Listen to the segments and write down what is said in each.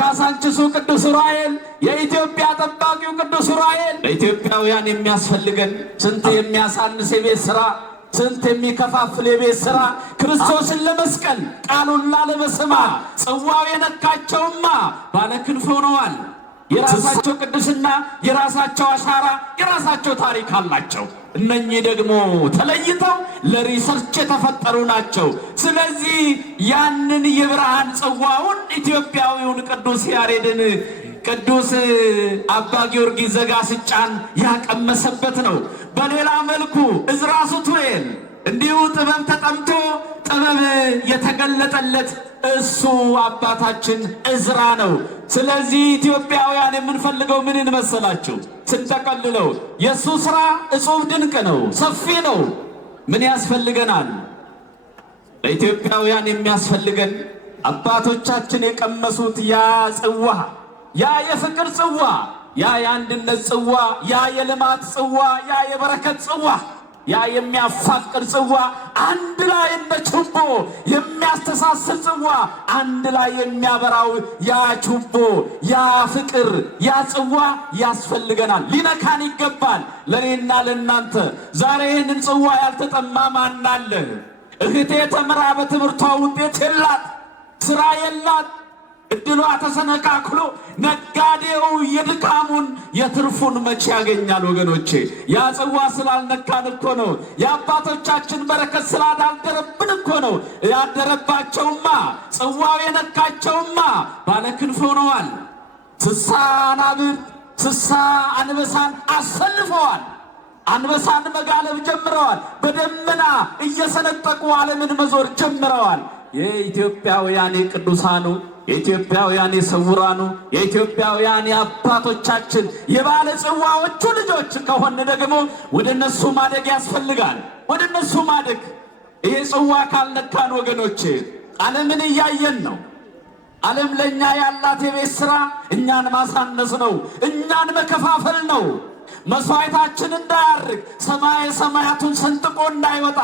ካሳንችሱ ቅዱስ ዑራኤል፣ የኢትዮጵያ ጠባቂው ቅዱስ ዑራኤል ለኢትዮጵያውያን የሚያስፈልገን ስንት የሚያሳንስ የቤት ሥራ፣ ስንት የሚከፋፍል የቤት ሥራ ክርስቶስን ለመስቀል ቃሉን ላለመስማ ጽዋው የነካቸውማ ባለክንፍ ሆነዋል። የራሳቸው ቅድስና፣ የራሳቸው አሻራ፣ የራሳቸው ታሪክ አላቸው። እነኚህ ደግሞ ተለይተው ለሪሰርች የተፈጠሩ ናቸው። ስለዚህ ያንን የብርሃን ጽዋውን ኢትዮጵያዊውን ቅዱስ ያሬድን ቅዱስ አባ ጊዮርጊስ ዘጋስጫን ያቀመሰበት ነው። በሌላ መልኩ ዕዝራ ሱቱኤል እንዲሁ ጥበብ ተጠምቶ ጥበብ የተገለጠለት እሱ አባታችን ዕዝራ ነው። ስለዚህ ኢትዮጵያውያን የምንፈልገው ምን እንመሰላችሁ? ስንጠቀልለው የእሱ ሥራ እጹብ ድንቅ ነው፣ ሰፊ ነው። ምን ያስፈልገናል? ለኢትዮጵያውያን የሚያስፈልገን አባቶቻችን የቀመሱት ያ ጽዋ፣ ያ የፍቅር ጽዋ፣ ያ የአንድነት ጽዋ፣ ያ የልማት ጽዋ፣ ያ የበረከት ጽዋ፣ ያ የሚያፋቅር ጽዋ፣ አንድ ላይ እንደ ችቦ የሚያስተሳስር ጽዋ፣ አንድ ላይ የሚያበራው ያ ችቦ፣ ያ ፍቅር፣ ያ ጽዋ ያስፈልገናል። ሊነካን ይገባል። ለእኔና ለእናንተ ዛሬ ይህንን ጽዋ ያልተጠማ ማን አለ? እህቴ ተምራ በትምህርቷ ውጤት የላት፣ ሥራ የላት፣ እድሏ ተሰነካክሎ ነጋዴው የድካሙን የትርፉን መቼ ያገኛል? ወገኖቼ ያ ጽዋ ስላልነካን እኮ ነው። የአባቶቻችን በረከት ስላልደረብን እኮ ነው። ያደረባቸውማ ጽዋው የነካቸውማ ባለክንፍ ሆነዋል። ስሳ አናብር ስሳ አንበሳን አሰልፈዋል። አንበሳን መጋለብ ጀምረዋል። በደመና እየሰነጠቁ ዓለምን መዞር ጀምረዋል። የኢትዮጵያውያን ቅዱሳኑ፣ የኢትዮጵያውያን የስውራኑ፣ የኢትዮጵያውያን የአባቶቻችን የባለ ጽዋዎቹ ልጆች ከሆነ ደግሞ ወደ እነሱ ማደግ ያስፈልጋል። ወደ እነሱ ማደግ። ይሄ ጽዋ ካልነካን ወገኖቼ ዓለምን እያየን ነው። ዓለም ለእኛ ያላት የቤት ሥራ እኛን ማሳነስ ነው፣ እኛን መከፋፈል ነው። መስዋዕታችን እንዳያርግ ሰማየ ሰማያቱን ሰንጥቆ እንዳይወጣ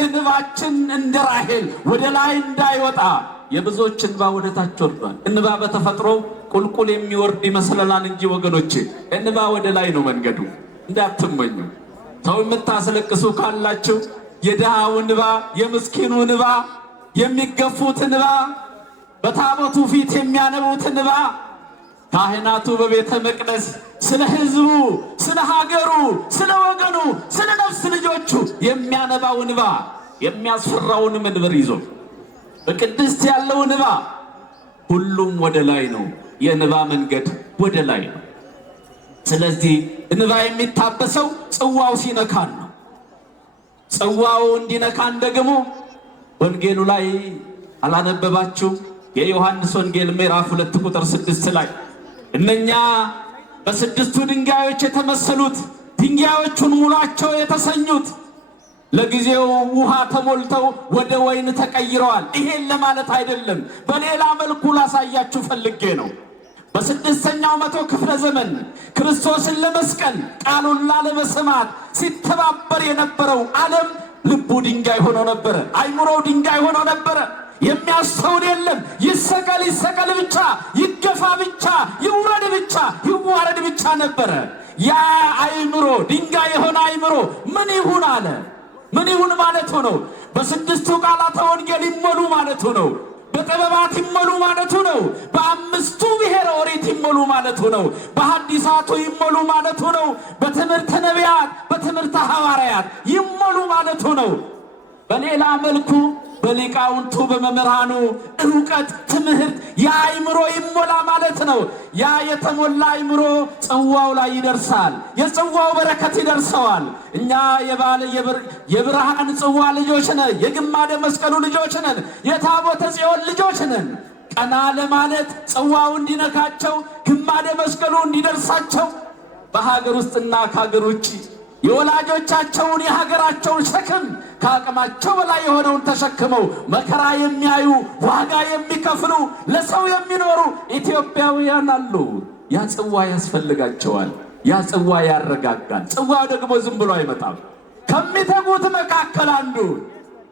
እንባችን እንደ ራሔል ወደ ላይ እንዳይወጣ የብዙዎች እንባ ወደ ታች ወርዷል። እንባ በተፈጥሮ ቁልቁል የሚወርድ ይመስለናል እንጂ ወገኖቼ እንባ ወደ ላይ ነው መንገዱ። እንዳትመኙ። ሰው የምታስለቅሱ ካላችሁ የድሃው እንባ፣ የምስኪኑ እንባ፣ የሚገፉት እንባ፣ በታቦቱ ፊት የሚያነቡት እንባ፣ ካህናቱ በቤተ መቅደስ ስለ ሕዝቡ፣ ስለ ሀገሩ፣ ስለ ወገኑ፣ ስለ ነፍስ ልጆቹ የሚያነባው እንባ የሚያስፈራውን መንበር ይዞ በቅድስት ያለው እንባ ሁሉም ወደ ላይ ነው። የእንባ መንገድ ወደ ላይ ነው። ስለዚህ እንባ የሚታበሰው ጽዋው ሲነካን ነው። ጽዋው እንዲነካን ደግሞ ወንጌሉ ላይ አላነበባችሁ? የዮሐንስ ወንጌል ምዕራፍ 2 ቁጥር 6 ላይ እነኛ በስድስቱ ድንጋዮች የተመሰሉት ድንጋዮቹን ሙላቸው የተሰኙት ለጊዜው ውሃ ተሞልተው ወደ ወይን ተቀይረዋል። ይሄን ለማለት አይደለም፣ በሌላ መልኩ ላሳያችሁ ፈልጌ ነው። በስድስተኛው መቶ ክፍለ ዘመን ክርስቶስን ለመስቀል ቃሉን ላለመስማት ሲተባበር የነበረው ዓለም ልቡ ድንጋይ ሆኖ ነበረ፣ አይምሮው ድንጋይ ሆኖ ነበረ። የሚያስተውል የለም። ይሰቀል ይሰቀል ብቻ፣ ይገፋ ብቻ፣ ይውረድ ብቻ፣ ይዋረድ ብቻ ነበረ። ያ አይምሮ ድንጋይ የሆነ አይምሮ ምን ይሁን አለ? ምን ይሁን ማለቱ ነው? በስድስቱ ቃላተ ወንጌል ይሞሉ ማለቱ ነው። በጥበባት ይሞሉ ማለቱ ነው። በአምስቱ ብሔረ ኦሪት ይሞሉ ማለቱ ነው። በሐዲሳቱ ይሞሉ ማለቱ ነው። በትምህርተ ነቢያት፣ በትምህርተ ሐዋርያት ይሞሉ ማለቱ ነው። በሌላ መልኩ በሊቃውንቱ በመምህራኑ ዕውቀት ትምህርት የአይምሮ ይሞላ ማለት ነው። ያ የተሞላ አይምሮ ጽዋው ላይ ይደርሳል። የጽዋው በረከት ይደርሰዋል። እኛ የብርሃን ጽዋ ልጆች ነን። የግማደ መስቀሉ ልጆች ነን። የታቦተ ጽዮን ልጆች ነን። ቀና ለማለት ጽዋው እንዲነካቸው፣ ግማደ መስቀሉ እንዲደርሳቸው በሀገር ውስጥና ከሀገር ውጭ የወላጆቻቸውን የሀገራቸውን ሸክም ከአቅማቸው በላይ የሆነውን ተሸክመው መከራ የሚያዩ ዋጋ የሚከፍሉ ለሰው የሚኖሩ ኢትዮጵያውያን አሉ። ያ ጽዋ ያስፈልጋቸዋል። ያ ጽዋ ያረጋጋል። ጽዋው ደግሞ ዝም ብሎ አይመጣም። ከሚተጉት መካከል አንዱ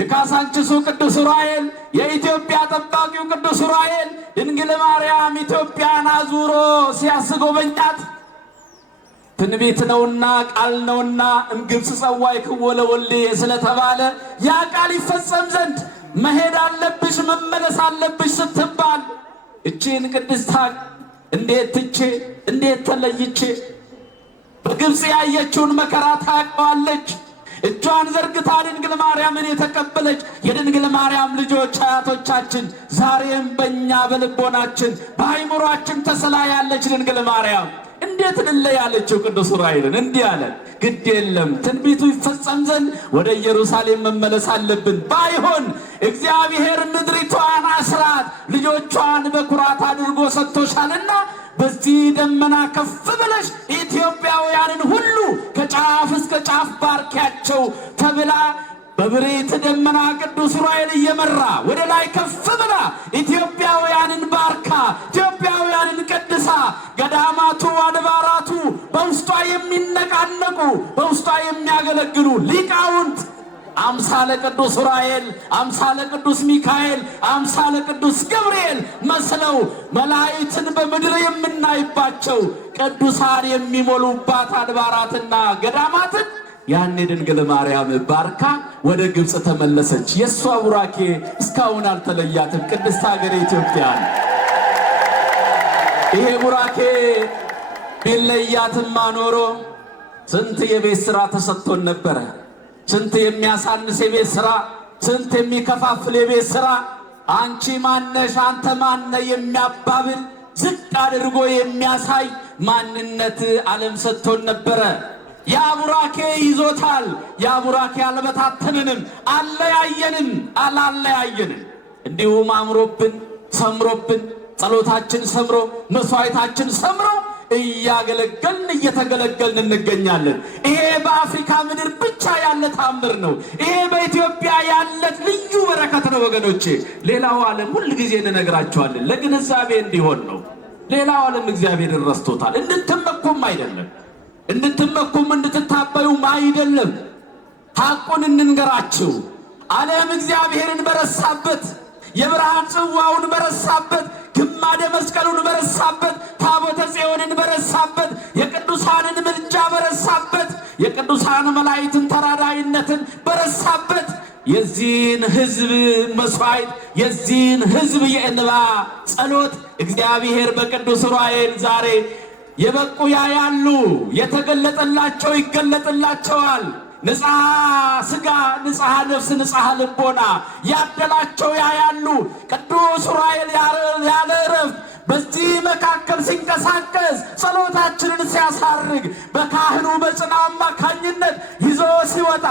የካሳንችሱ ቅዱስ ዑራኤል፣ የኢትዮጵያ ጠባቂው ቅዱስ ዑራኤል ድንግል ማርያም ኢትዮጵያን አዙሮ ሲያስጎበኛት ትንቢት ነውና ቃል ነውና እምግብፅ ጸዋዕክዎ ለወልድየ ስለተባለ ያ ቃል ይፈጸም ዘንድ መሄድ አለብሽ መመለስ አለብሽ ስትባል እቺን ቅድስት እንዴት ትቼ እንዴት ተለይቼ በግብፅ ያየችውን መከራ ታውቀዋለች። እጇን ዘርግታ ድንግል ማርያምን የተቀበለች የድንግል ማርያም ልጆች አያቶቻችን ዛሬም በእኛ በልቦናችን በአይምሯችን ተስላ ያለች ድንግል ማርያም እንዴት እንለያለችው? ቅዱስ ዑራኤልን እንዲህ አለ፣ ግድ የለም ትንቢቱ ይፈጸም ዘንድ ወደ ኢየሩሳሌም መመለስ አለብን። ባይሆን እግዚአብሔር ምድሪቷን አስራት ልጆቿን በኩራት አድርጎ ሰጥቶሻልና በዚህ ደመና ከፍ ብለሽ ኢትዮጵያውያንን ሁሉ ከጫፍ እስከ ጫፍ ባርኪያቸው ተብላ በብሬት ደመና ቅዱስ ዑራኤል እየመራ ወደ ላይ ከፍ ብላ ኢትዮጵያውያንን ባርካ ኢትዮጵያውያንን ቀድሳ ገዳማቱ አድባራቱ በውስጧ የሚነቃነቁ በውስጧ የሚያገለግሉ ሊቃውንት አምሳለ ቅዱስ ዑራኤል፣ አምሳለ ቅዱስ ሚካኤል፣ አምሳለ ቅዱስ ገብርኤል መስለው መላእክትን በምድር የምናይባቸው ቅዱሳን የሚሞሉባት አድባራትና ገዳማትን ያኔ ድንግል ማርያም ባርካ ወደ ግብፅ ተመለሰች። የሷ ቡራኬ እስካሁን አልተለያትም። ቅድስት ሀገር ኢትዮጵያ ይሄ ቡራኬ ቢለያትማ ኖሮ ስንት የቤት ሥራ ተሰጥቶን ነበረ። ስንት የሚያሳንስ የቤት ሥራ፣ ስንት የሚከፋፍል የቤት ሥራ፣ አንቺ ማነሽ አንተ ማነ የሚያባብል ዝቅ አድርጎ የሚያሳይ ማንነት ዓለም ሰጥቶን ነበረ። ያ ቡራኬ ይዞታል። ያ ቡራኬ አልበታተንንም፣ አለያየንም፣ አላለያየንም። እንዲሁም አምሮብን ሰምሮብን ጸሎታችን ሰምሮ መስዋዕታችን ሰምሮ እያገለገልን እየተገለገልን እንገኛለን። ይሄ በአፍሪካ ምድር ብቻ ያለ ታምር ነው። ይሄ በኢትዮጵያ ያለ ልዩ በረከት ነው ወገኖቼ። ሌላው ዓለም ሁል ጊዜ እንነግራቸዋለን፣ ለግንዛቤ እንዲሆን ነው። ሌላው ዓለም እግዚአብሔር ረስቶታል። እንድትመኩም አይደለም፣ እንድትመኩም እንድትታበዩም አይደለም። ሐቁን እንንገራችሁ። ዓለም እግዚአብሔርን በረሳበት፣ የብርሃን ጽዋውን በረሳበት፣ ግማደ መስቀሉን በረሳበት፣ ታቦተ ጽዮንን በረሳበት፣ የቅዱሳንን ምልጃ በረሳበት፣ የቅዱሳን መላእክትን ተራዳይነትን በረሳበት የዚህን ሕዝብ መስዋዕት የዚህን ሕዝብ የእንባ ጸሎት እግዚአብሔር በቅዱስ ዑራኤል ዛሬ የበቁ ያያሉ፣ የተገለጠላቸው ይገለጥላቸዋል። ንጽሐ ሥጋ ንጽሐ ነፍስ ንጽሐ ልቦና ያደላቸው ያያሉ። ቅዱስ ዑራኤል ያለ ዕረፍት በዚህ መካከል ሲንቀሳቀስ ጸሎታችንን ሲያሳርግ በካህኑ በጽና አማካኝነት ይዞ ሲወጣ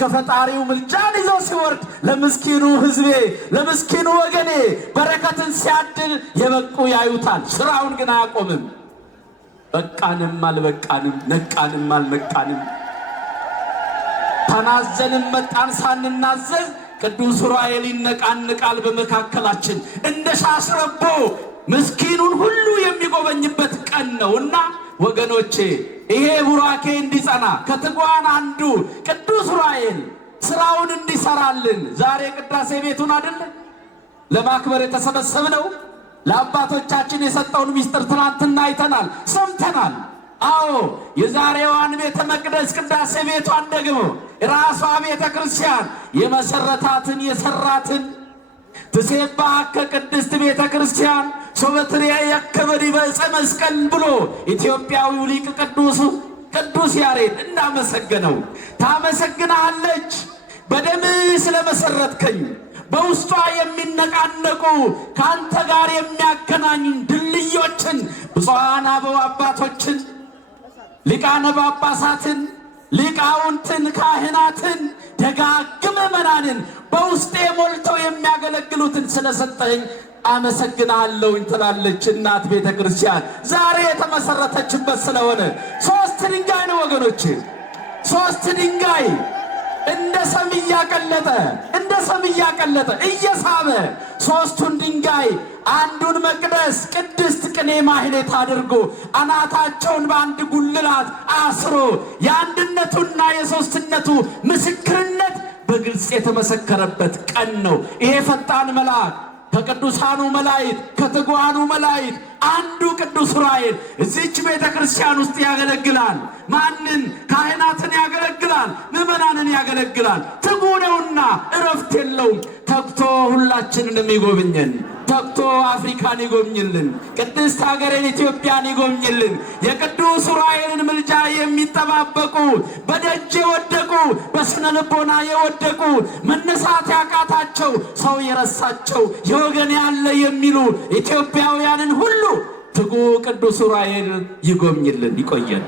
ከፈጣሪው ምልጃን ይዞ ሲወርድ ለምስኪኑ ሕዝቤ ለምስኪኑ ወገኔ በረከትን ሲያድል የበቁ ያዩታል። ስራውን ግን አያቆምም። በቃንም አልበቃንም፣ ነቃንም አልነቃንም፣ ተናዘንም መጣን ሳንናዘዝ ቅዱስ ዑራኤል ይነቃንቃል በመካከላችን እንደ ሻስረቦ ምስኪኑን ሁሉ የሚጎበኝበት ቀን ነውና ወገኖቼ ይሄ ቡራኬ እንዲጸና ከትጓን አንዱ ቅዱስ ዑራኤል ስራውን እንዲሰራልን ዛሬ ቅዳሴ ቤቱን አይደለ ለማክበር የተሰበሰብነው ለአባቶቻችን የሰጠውን ምስጢር ትናንትና አይተናል፣ ሰምተናል። አዎ የዛሬዋን ቤተ መቅደስ ቅዳሴ ቤቷን ደግሞ ራሷ ቤተ ክርስቲያን የመሰረታትን የሰራትን ትሴባከ ቅድስት ቤተ ክርስቲያን ሶበትሪያ ያከበሪ በዕፀ መስቀል ብሎ ኢትዮጵያዊው ሊቅ ቅዱስ ያሬድ እንዳመሰገነው ታመሰግናለች። በደም ስለመሰረትከኝ በውስጧ የሚነቃነቁ ከአንተ ጋር የሚያገናኝ ድልድዮችን ብፁዓን አበው አባቶችን ሊቃነ ጳጳሳትን ሊቃውንትን ካህናትን ደጋግ ምዕመናንን በውስጤ ሞልተው የሚያገለግሉትን ስለሰጠኝ አመሰግናለሁኝ ትላለች እናት ቤተ ክርስቲያን። ዛሬ የተመሰረተችበት ስለሆነ ሶስት ድንጋይ ነው ወገኖች፣ ሶስት ድንጋይ እንደ ሰም እያቀለጠ እየሳበ ሶስቱን ድንጋይ አንዱን መቅደስ ቅድስት ቅኔ ማህሌት አድርጎ አናታቸውን በአንድ ጉልላት አስሮ የአንድነቱና የሶስትነቱ ምስክርነት በግልጽ የተመሰከረበት ቀን ነው። ይሄ ፈጣን መልአክ ከቅዱሳኑ መላእክት ከትጉሃኑ መላእክት አንዱ ቅዱስ ዑራኤል እዚች ቤተ ክርስቲያን ውስጥ ያገለግላል። ማንን? ካህናትን ያገለግላል፣ ምዕመናንን ያገለግላል። ትጉ ነውና እረፍት የለውም። ተግቶ ሁላችንን ይጎብኘን። ተግቶ አፍሪካን ይጎብኝልን። ቅድስት ሀገርን ኢትዮጵያን ይጎብኝልን። የቅዱስ ዑራኤልን ምልጃ የሚጠባበቁ በደጅ የወደቁ በስነ ልቦና የወደቁ መነሳት ያቃታቸው ሰው የረሳቸው የወገን ያለ የሚሉ ኢትዮጵያውያንን ሁሉ ትጉ ቅዱስ ዑራኤል ይጎብኝልን። ይቆየን።